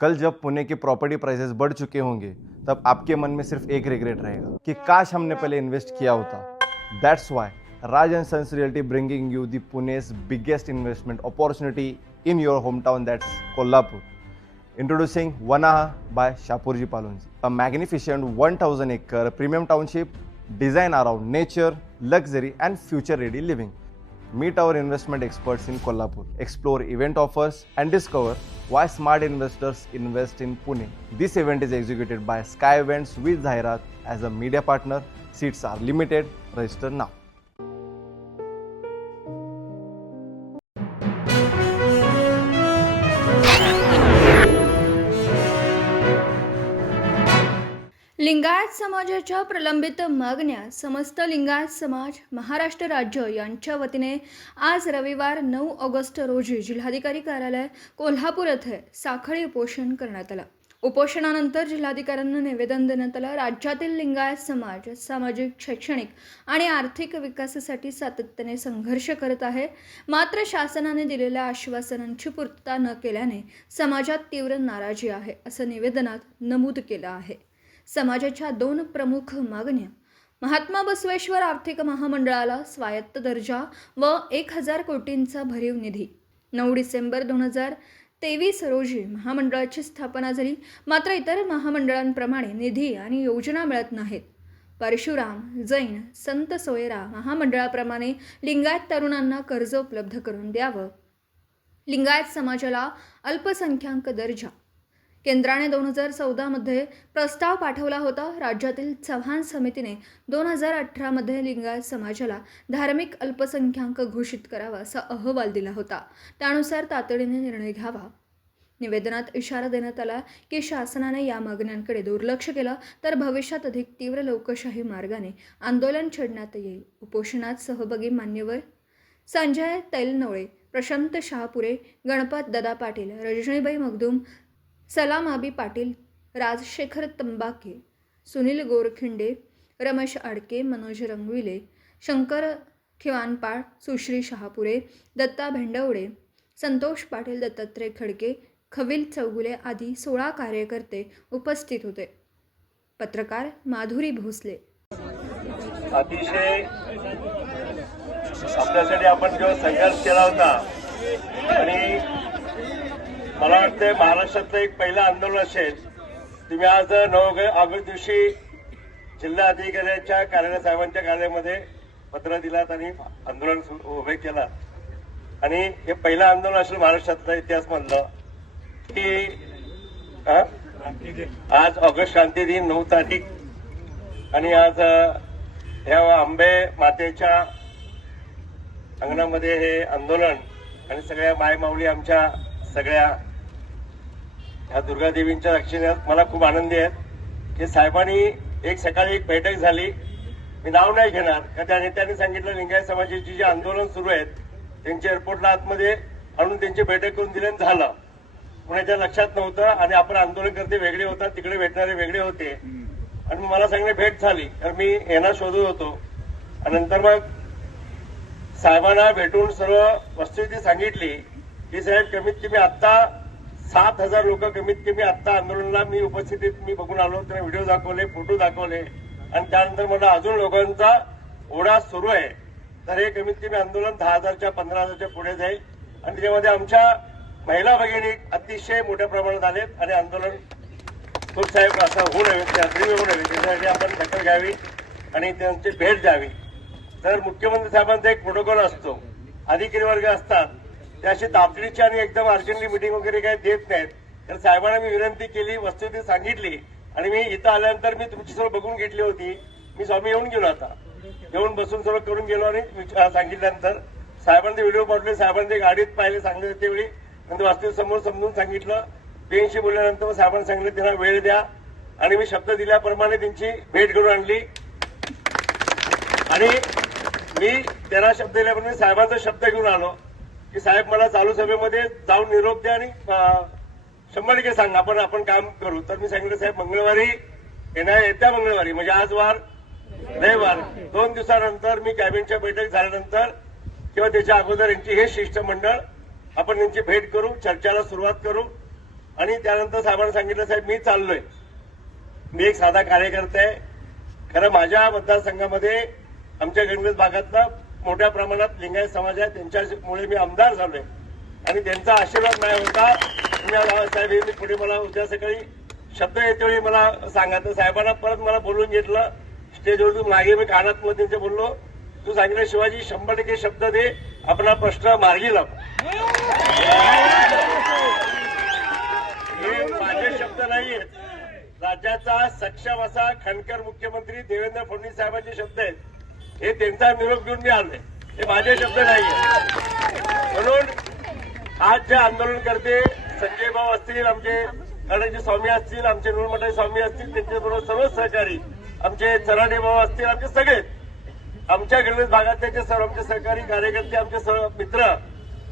कल जब पुणे की प्रॉपर्टी प्राइसेस बढ़ चुके होंगे तब आपके मन में सिर्फ एक रिग्रेट रहेगा कि काश हमने पहले इन्वेस्ट किया होता. That's why Raj and Sons Realty bringing you the Pune's biggest investment opportunity in your hometown, that's Kolhapur. Introducing Vanaha by Shapurji Palonji, a magnificent 1000-acre premium township designed around nature, luxury and future-ready living. Meet our investment experts in Kolhapur, explore event offers and discover why smart investors invest in Pune. This event is executed by Sky Events with Zairat as a media partner. Seats are limited. Register now. Lingayat समाजाच्या प्रलंबित मागण्या समस्त लिंगायत समाज महाराष्ट्र राज्य यांच्या वतीने आज रविवार 9 ऑगस्ट रोजी जिल्हाधिकारी कार्यालय कोल्हापूर येथे साखळी उपोषण करण्यात आलं. उपोषणानंतर जिल्हाधिकाऱ्यांना निवेदन देण्यात आलं. राज्यातील लिंगायत समाज सामाजिक, शैक्षणिक आणि आर्थिक विकासासाठी सातत्याने संघर्ष करत आहे. मात्र शासनाने दिलेल्या आश्वासनांची पूर्तता न केल्याने समाजात तीव्र नाराजी आहे, असं निवेदनात नमूद केलं आहे. समाजाच्या 2 प्रमुख मागण्या: महात्मा बसवेश्वर आर्थिक महामंडळाला स्वायत्त दर्जा व 1000 कोटींचा भरीव निधी. 9 डिसेंबर 2023 रोजी महामंडळाची स्थापना झाली, मात्र इतर महामंडळांप्रमाणे निधी आणि योजना मिळत नाहीत. परशुराम जैन संत सोयरा महामंडळाप्रमाणे लिंगायत तरुणांना कर्ज उपलब्ध करून द्यावं. लिंगायत समाजाला अल्पसंख्याक दर्जा. केंद्राने 2014 मध्ये प्रस्ताव पाठवला होता. राज्यातील चव्हाण समितीने 2018 मध्ये लिंगायत समाजाला धार्मिक अल्पसंख्याक घोषित करावा असा अहवाल दिला होता. त्यानुसार तातडीने निर्णय घ्यावा. निवेदनात इशारा देण्यात आला की शासनाने या मागण्यांकडे दुर्लक्ष केलं तर भविष्यात अधिक तीव्र लोकशाही मार्गाने आंदोलन छेडण्यात येईल. उपोषणात सहभागी मान्यवर संजय तैलनवळे, प्रशांत शहापुरे, गणपत दादा पाटील, रजनीबाई मगदूम, सलामाबी पाटील, राजशेखर तंबाके, सुनील गोरखिंडे, रमेश आडके, मनोज रंगविले, शंकर खिवानपाळ, सुश्री शहापुरे, दत्ता भेंडवडे, संतोष पाटील, दत्तात्रय खडके, खविल चौगुले आदी 16 कार्यकर्ते उपस्थित होते. पत्रकार माधुरी भोसले. अतिशय आपल्यासाठी आपण जो संघर्ष केला होता आणि मला वाटतं महाराष्ट्रातलं एक पहिलं आंदोलन असेल. तुम्ही आज 9 ऑगस्ट दिवशी जिल्हा अधिकाऱ्यांच्या कार्यालय साहेबांच्या कार्यालयामध्ये पत्र दिलात आणि आंदोलन उभे केला. आणि हे पहिलं आंदोलन असेल महाराष्ट्रातलं इतिहास मधलं की आज ऑगस्ट क्रांती दिन 9 तारीख आणि आज ह्या आंबे मातेच्या अंगणामध्ये हे आंदोलन आणि सगळ्या मायमाऊली आमच्या सगळ्या ह्या दुर्गादेवींच्या दक्षिणेत मला खूप आनंदी आहे की साहेबांनी एक सकाळी एक बैठक झाली. मी नाव नाही घेणार का त्या नेत्यांनी सांगितलं लिंगायत समाजाची जे आंदोलन सुरू आहेत त्यांच्या एअरपोर्टला आतमध्ये आणून त्यांची बैठक करून दिल्यानं झालं. कुणाच्या लक्षात नव्हतं आणि आपण आंदोलनकर्ते वेगळे होतात, तिकडे भेटणारे वेगळे होते आणि मला सांगणे भेट झाली तर मी यांना शोधत होतो. आणि नंतर मग साहेबांना भेटून सर्व वस्तुस्थिती सांगितली की साहेब कमीत कमी आता 7000 लोक कमीत कमी आता आंदोलनाला मी उपस्थितीत मी बघून आलो. त्यांना व्हिडिओ दाखवले, फोटो दाखवले आणि त्यानंतर मला अजून लोकांचा ओढा सुरू आहे. तर हे कमीत कमी आंदोलन 10,000च्या 15,000च्या पुढे जाईल आणि त्याच्यामध्ये आमच्या महिला भगिनी अतिशय मोठ्या प्रमाणात आलेत आणि आंदोलन खूप साहेब असं होऊ नये, अग्रिम होऊ नये त्यासाठी आपण दखल घ्यावी आणि त्यांची भेट द्यावी. तर मुख्यमंत्री साहेबांचा एक प्रोटोकॉल असतो, अधिकारी वर्ग असतात ते अशी तातडीची आणि एकदम अर्जंटली मिटिंग वगैरे काही देत नाहीत. तर साहेबांना मी विनंती केली, वस्तुस्थिती सांगितली आणि मी इथं आल्यानंतर मी तुमची सर्व बघून घेतली होती. मी स्वामी येऊन गेलो, आता येऊन बसून सर्व करून गेलो आणि सांगितल्यानंतर साहेबांचे व्हिडिओ पाठवले, साहेबांचे गाडीत पाहिले सांगले त्यावेळी नंतर वास्तविक समोर समजून सांगितलं. पेनशी बोलल्यानंतर साहेबांनी सांगितलं त्यांना वेळ द्या आणि मी शब्द दिल्याप्रमाणे त्यांची भेट घडून आणली आणि मी त्यांना शब्द दिल्याप्रमाणे साहेबांचा शब्द घेऊन आलो की साहेब मला चालू सभेमध्ये जाऊन निरोप द्या आणि 100% सांगा आपण काम करू. तर मी सांगितलं साहेब मंगळवारी येत्या मंगळवारी म्हणजे आज वार रविवार 2 दिवसानंतर मी कॅबिनेटच्या बैठक झाल्यानंतर किंवा त्याच्या अगोदर यांची हे शिष्टमंडळ आपण यांची भेट करू, चर्चेला सुरुवात करू आणि त्यानंतर साहेबांना सांगितलं, साहेब मी चाललोय, मी एक साधा कार्यकर्ता आहे. खरं माझ्या मतदारसंघामध्ये आमच्या गणगत भागातला मोठ्या प्रमाणात लिंगायत समाज आहे, त्यांच्यामुळे मी आमदार झालोय आणि त्यांचा आशीर्वाद नाही होता. तुम्ही साहेब हे पुढे मला उद्या सकाळी शब्द येतेवेळी मला सांगा. तर साहेबांना परत मला बोलून घेतलं स्टेजवरून. मागे मी कानात मध्ये त्यांचे बोललो, तू सांगितलं शिवाजी 100% शब्द दे, आपला प्रश्न मार्गी लाव. हे माझे शब्द नाहीयेत, राज्याचा सक्षम असा खणकर मुख्यमंत्री देवेंद्र फडणवीस साहेबांचे शब्द आहेत. हे त्यांचा निरोप घेऊन मी आलोय, हे माझे शब्द नाहीये. म्हणून आज जे आंदोलन करते संजय भाऊ असतील, आमचे कडचे स्वामी असतील, आमचे नूरमठाचे स्वामी असतील, त्यांच्याबरोबर सर्व सहकारी, आमचे चराडे भाऊ असतील, आमचे सगळे आमच्या गणवेश भागात त्याचे सर्व आमचे सहकारी कार्यकर्ते, आमचे सर्व मित्र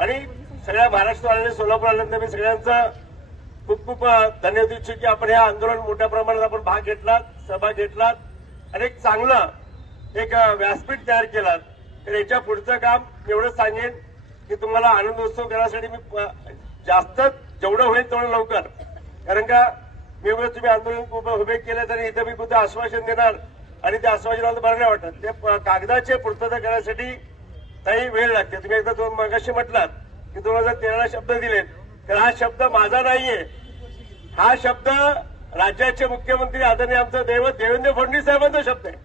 आणि सगळ्या महाराष्ट्र आलेले, सोलापूर आल्यानंतर मी सगळ्यांचा खूप खूप धन्यवाद इच्छितो की आपण या आंदोलन मोठ्या प्रमाणात आपण भाग घेतलात, सहभाग घेतलात आणि एक चांगलं एक व्यासपीठ तयार केलात. तर याच्या पुढचं काम एवढंच सांगेन की तुम्हाला आनंदोत्सव करण्यासाठी मी जास्त जेवढं होईल तेवढं लवकर, कारण का मी उभे तुम्ही आंदोलन उभे केले तरी इथं मी कुठे आश्वासन देणार आणि त्या आश्वासनाला बरं नाही वाटत. ते कागदाचे पूर्तता करण्यासाठी काही वेळ लागते. तुम्ही एकदा दोन मगाशी म्हटलात की 2013ला शब्द दिलेत, तर हा शब्द माझा नाहीये, हा शब्द राज्याचे मुख्यमंत्री आदरणीय आमचं दैवत देवेंद्र फडणवीस साहेबांचा शब्द आहे.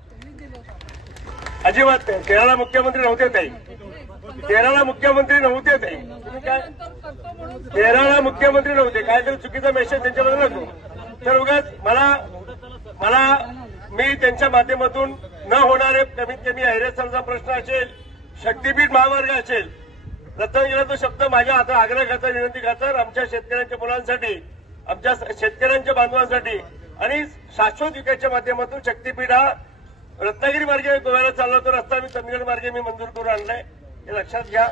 अजिबात नाही. 13ला मुख्यमंत्री नव्हते ताई, 13ला मुख्यमंत्री नव्हते ताई, काय 13ला मुख्यमंत्री नव्हते. काहीतरी चुकीचा मेसेज त्यांच्याबद्दल नको. तर उगाच मला मी त्यांच्या माध्यमातून न होणारे कमीत कमी हैरेसरचा प्रश्न असेल, शक्तीपीठ महामार्ग असेल, रत्नागिरीला तो शब्द माझ्या आता आग्रह खातर, विनंती खातर आमच्या शेतकऱ्यांच्या मुलांसाठी, आमच्या शेतकऱ्यांच्या बांधवांसाठी आणि शाश्वत विकासाच्या माध्यमातून शक्तीपीठ हा रत्नागिरी मार्गे गोव्याला चालला, तो रस्ता मी चंदगड मार्गे मी मंजूर करून आणलाय, हे लक्षात घ्या.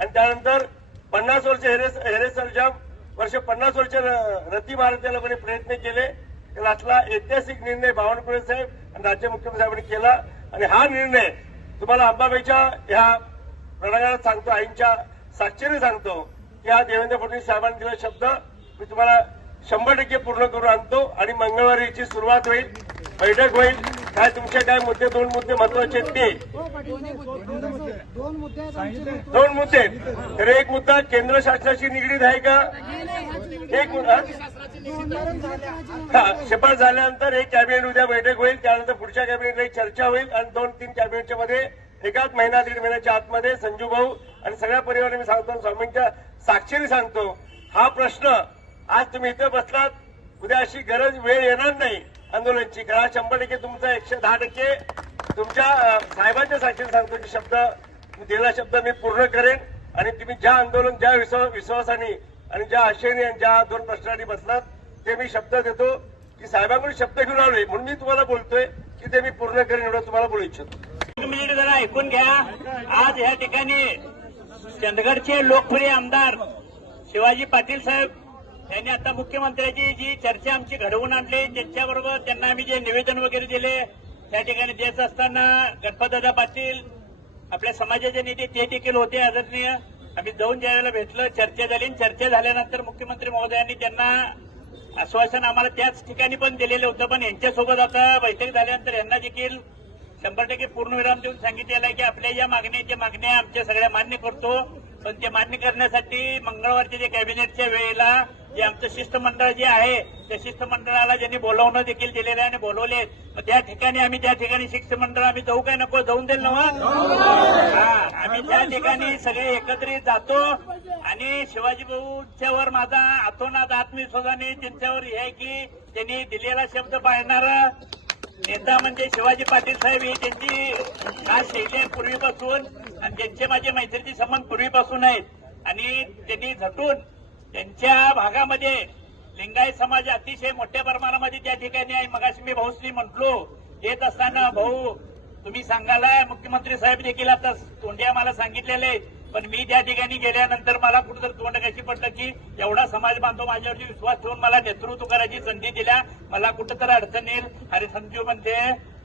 आणि त्यानंतर 50 वर्ष हेरेसरच्या वर्ष 50 वर्ष रती मारण्याच्या लोकांनी प्रयत्न केले. त्यातला ऐतिहासिक निर्णय बावनकुळे साहेब आणि राज्य मुख्यमंत्री साहेबांनी केला आणि हा निर्णय तुम्हाला अंबाबाईच्या ह्या प्रणांगणात सांगतो, आईंच्या साक्षीने सांगतो की हा देवेंद्र फडणवीस साहेबांनी दिलेला शब्द मी तुम्हाला 100% पूर्ण करून आणतो आणि मंगळवारी याची सुरुवात होईल, बैठक होईल. काय तुमचे काय मुद्दे, 2 मुद्दे महत्वाचे आहेत ते 2 मुद्दे. तर एक मुद्दा केंद्र शासनाशी निगडीत आहे का, एक मुद्दा शिफारस झाल्यानंतर एक कॅबिनेट उद्या बैठक होईल, त्यानंतर पुढच्या कॅबिनेटला एक चर्चा होईल आणि 2-3 कॅबिनेटच्या मध्ये एकाच महिना 1.5 महिन्याच्या आतमध्ये संजू भाऊ आणि सगळ्या परिवाराने मी सांगतो, स्वामींच्या साक्षीने सांगतो, हा प्रश्न आज तुम्ही इथं बसलात, उद्या अशी गरज वेळ येणार नाही आंदोलनाची. कारण 100% तुमचा 110% तुमच्या साहेबांच्या साक्षीने सांगतो की शब्द दिलेला शब्द मी पूर्ण करेन आणि तुम्ही ज्या आंदोलन, ज्या विश्वासाने आणि ज्या आशेने आणि ज्या 2 प्रश्नांनी बसलात ते मी शब्द देतो की साहेबांकडून शब्द घेऊन आलोय म्हणून मी तुम्हाला बोलतोय की ते मी पूर्ण करेन, एवढं तुम्हाला बोलू इच्छितो. एक मिनिट जरा ऐकून घ्या. आज या ठिकाणी चंदगडचे लोकप्रिय आमदार शिवाजी पाटील साहेब यांनी आता मुख्यमंत्र्यांची जी चर्चा आमची घडवून आणली, त्यांच्याबरोबर त्यांना आम्ही जे निवेदन वगैरे दिले त्या ठिकाणी देत असताना गणपतदादा पाटील आपल्या समाजाचे नेते ते देखील होते आदरणीय. आम्ही जाऊन ज्यावेळेला भेटलं, चर्चा झाली. चर्चा झाल्यानंतर मुख्यमंत्री महोदयांनी त्यांना आश्वासन आम्हाला त्याच ठिकाणी पण दिलेलं होतं, पण यांच्यासोबत आता बैठक झाल्यानंतर यांना देखील 100% पूर्णविराम देऊन सांगितलेलं आहे की आपल्या ज्या मागण्या आमच्या सगळ्या मान्य करतो, पण ते मान्य करण्यासाठी मंगळवारच्या जे कॅबिनेटच्या वेळेला जे आमचं शिष्टमंडळ जे आहे त्या शिष्टमंडळाला ज्यांनी बोलावणं देखील दिलेलं आहे आणि बोलवले, त्या ठिकाणी शिष्टमंडळ आम्ही जाऊ काय नको, जाऊन देईल ना. आम्ही त्या ठिकाणी सगळे एकत्रित जातो आणि शिवाजी भाऊच्यावर माझा अतोनात आत्मविश्वासाने त्यांच्यावर हे आहे की त्यांनी दिलेला शब्द पाळणारा नेता म्हणजे शिवाजी पाटील साहेब. ही त्यांची खास शैली आहे पूर्वीपासून आणि त्यांचे माझे मैत्रीचे संबंध पूर्वीपासून आहेत आणि त्यांनी झटून त्यांच्या भागामध्ये लिंगायत समाज अतिशय मोठ्या प्रमाणामध्ये त्या ठिकाणी आहे. मगाशी मी भाऊश्री म्हटलो येत असताना, भाऊ तुम्ही सांगायला मुख्यमंत्री साहेब देखील आता तोंड्या मला सांगितलेले, पण मी त्या ठिकाणी गेल्यानंतर मला कुठेतरी तोंड कशी पडलं की एवढा समाज बांधव माझ्यावरती विश्वास ठेवून मला नेतृत्व करायची संधी दिल्या, मला कुठेतरी अडचण येईल. अरे संजू म्हणते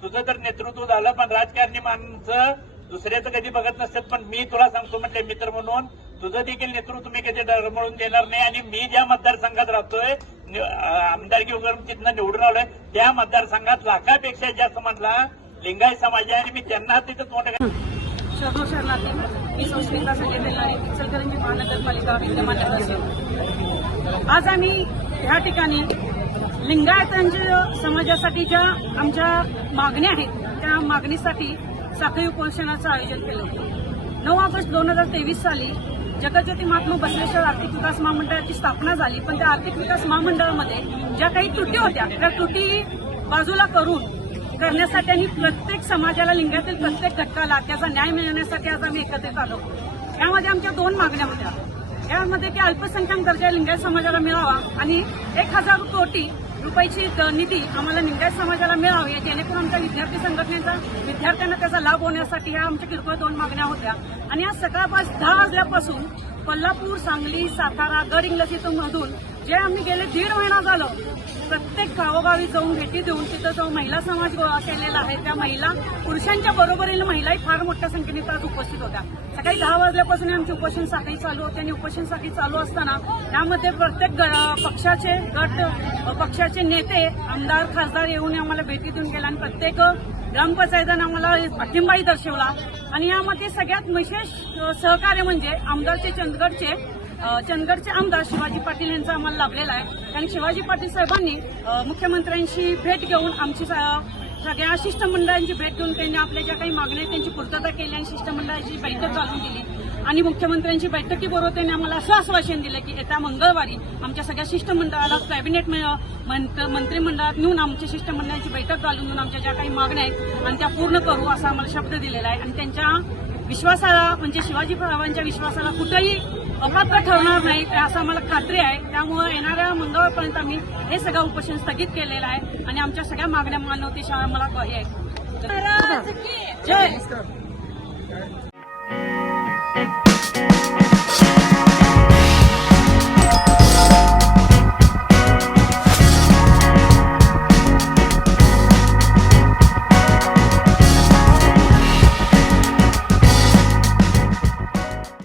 तुझं तर नेतृत्व झालं, पण राजकारणी माणसं दुसऱ्याचं कधी बघत नसतात, पण मी तुला सांगतो म्हटले मित्र म्हणून तुझं देखील नेतृत्व मी कधी डरमळून देणार नाही आणि मी ज्या मतदारसंघात राहतोय आमदारकी वगैरे तिथनं निवडून आलोय त्या मतदारसंघात लाखापेक्षा जास्त म्हटला लिंगायत समाज आहे आणि मी त्यांना तिथं तोंड शरणो शरणार्थी. मी सुष्मिता संजय तेलारी, इचलकरंजी महानगरपालिका विद्यमान नगरसेवक. आज आम्ही ह्या ठिकाणी लिंगायतांच्या समाजासाठी ज्या आमच्या मागण्या आहेत त्या मागणीसाठी साखळी उपोषणाचं आयोजन केलं होतं. 9 ऑगस्ट 2023 साली जगज्योती महात्मा बसवेश्वर आर्थिक विकास महामंडळाची स्थापना झाली, पण त्या आर्थिक विकास महामंडळामध्ये ज्या काही त्रुटी होत्या त्या त्रुटी बाजूला करण्यासाठी आणि प्रत्येक समाजाला लिंगातील प्रत्येक घटकाला त्याचा न्याय मिळण्यासाठी आज आम्ही एकत्रित आलो. यामध्ये आमच्या 2 मागण्या होत्या. यामध्ये की अल्पसंख्याक दर्जा लिंगायत समाजाला मिळावा आणि 1000 कोटी रुपयाची निधी आम्हाला लिंगायत समाजाला मिळावी, जेणेकरून आमच्या विद्यार्थी संघटनेचा विद्यार्थ्यांना त्याचा लाभ होण्यासाठी ह्या आमच्या किरकोळ 2 मागण्या होत्या. आणि आज सकाळपासून 10 वाजल्यापासून कोल्हापूर, सांगली, सातारा, गडहिंग्लजमधून जे आम्ही गेले 1.5 महिना झालं प्रत्येक गावोगावी जाऊन भेटी देऊन तिथं जो महिला समाज गोळा केलेला आहे त्या महिला पुरुषांच्या बरोबरीने महिलाही फार मोठ्या संख्येने आज उपस्थित होत्या. सकाळी 10 वाजल्यापासून आमची उपोषण साखळी चालू होती आणि उपोषण साखळी चालू असताना त्यामध्ये प्रत्येक पक्षाचे गट, पक्षाचे नेते, आमदार, खासदार येऊन आम्हाला भेटी देऊन गेला आणि प्रत्येक ग्रामपंचायतीनं आम्हाला पाठिंबाही दर्शवला. आणि यामध्ये सगळ्यात विशेष सहकार्य म्हणजे आमदारचे चंदगडचे आमदार शिवाजी पाटील यांचा आम्हाला लाभलेला आहे. कारण शिवाजी पाटील साहेबांनी मुख्यमंत्र्यांची भेट घेऊन आमची सगळ्या शिष्टमंडळांची भेट घेऊन त्यांनी आपल्या ज्या काही मागण्या आहेत त्यांची पूर्तता केली आणि शिष्टमंडळाची बैठक घालून दिली. आणि मुख्यमंत्र्यांची बैठकीबरोबर त्यांनी आम्हाला असं आश्वासन दिलं की येत्या मंगळवारी आमच्या सगळ्या शिष्टमंडळाला कॅबिनेट मंत्रिमंडळात नेऊन आमच्या शिष्टमंडळाची बैठक घालून आमच्या ज्या काही मागण्या आहेत आणि त्या पूर्ण करू असा आम्हाला शब्द दिलेला आहे. आणि त्यांच्या विश्वासाला म्हणजे शिवाजी साहेबांच्या विश्वासाला कुठेही अपात्र ठरणार नाही असं आम्हाला खात्री आहे. त्यामुळे येणाऱ्या मंगळवारपर्यंत आम्ही हे सगळं उपोषण स्थगित केलेलं आहे आणि आमच्या सगळ्या मागण्या मानवतेच्या आम्हाला ग्वाही आहे. जय